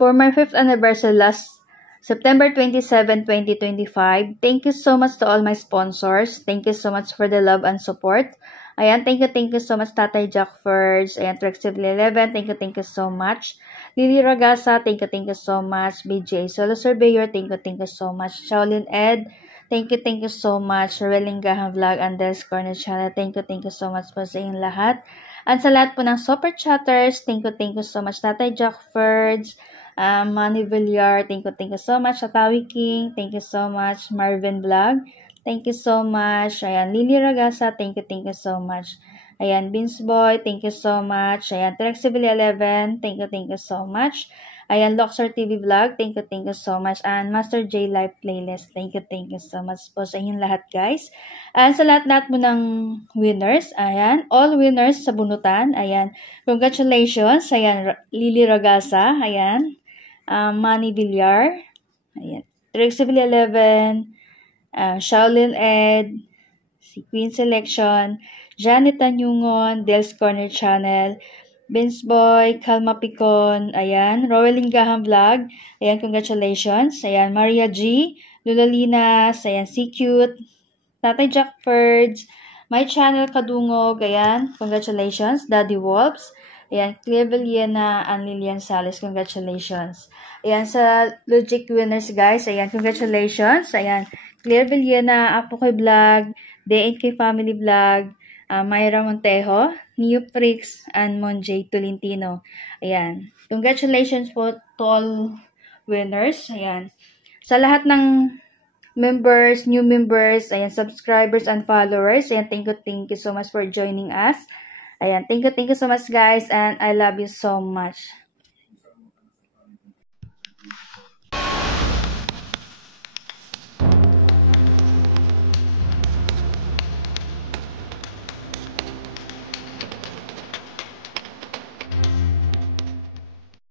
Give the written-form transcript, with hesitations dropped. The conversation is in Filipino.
for my 5th anniversary last September 27, 2025. Thank you so much to all my sponsors. Thank you so much for the love and support. Ayan, thank you so much Tatay Jack First. Ayan, Trexiville11, thank you so much. Lily Ragasa, thank you so much. BJ Solo Surveyor, thank you so much. Shaolin Ed, thank you so much. Relingahan Vlog and Des Corner Channel, thank you so much po sa inyong lahat. At sa lahat po ng super chatters, thank you so much. Tatay Jack First, Manny Villar, thank you so much. Atawi King, thank you so much. Marvin Vlog, thank you so much. Ayan, Lily Ragasa, thank you so much. Ayan, Vince Boy, thank you so much. Ayan, Trexiville11, thank you so much. Ayan, Luxor TV Vlog, thank you so much. And Master J Live Playlist, thank you so much po sa inyong lahat, guys. And sa lahat mo ng winners, ayan, all winners sa bunutan, ayan, congratulations. Ayan, Lily Ragasa, ayan, Manny Villar, ayan, Trexiville11, Shaolin Ed, si Queen Selection, Janet Tanyungon, Del's Corner Channel, Vince Boy, Kalma Picon, ayan, Rowelingahan Vlog, ayan, congratulations, ayan, Maria G, Lulalinas, ayan, Si Cute, Tatay Jack Ferds, My Channel Kadungog, ayan, congratulations, Daddy Wolves, ayan, Clea Villena and Lilian Salis, congratulations. Ayan, sa Logic winners, guys, ayan, congratulations, ayan, Clea Villena, Apo Koy Vlog, D8K Family Vlog, Myra Montejo, Neo Prix, and Monjay Tolentino. Ayan. Congratulations po to all winners. Ayan. Sa lahat ng members, new members, ayan, subscribers and followers, ayan, thank you so much for joining us. Ayan, thank you so much, guys, and I love you so much.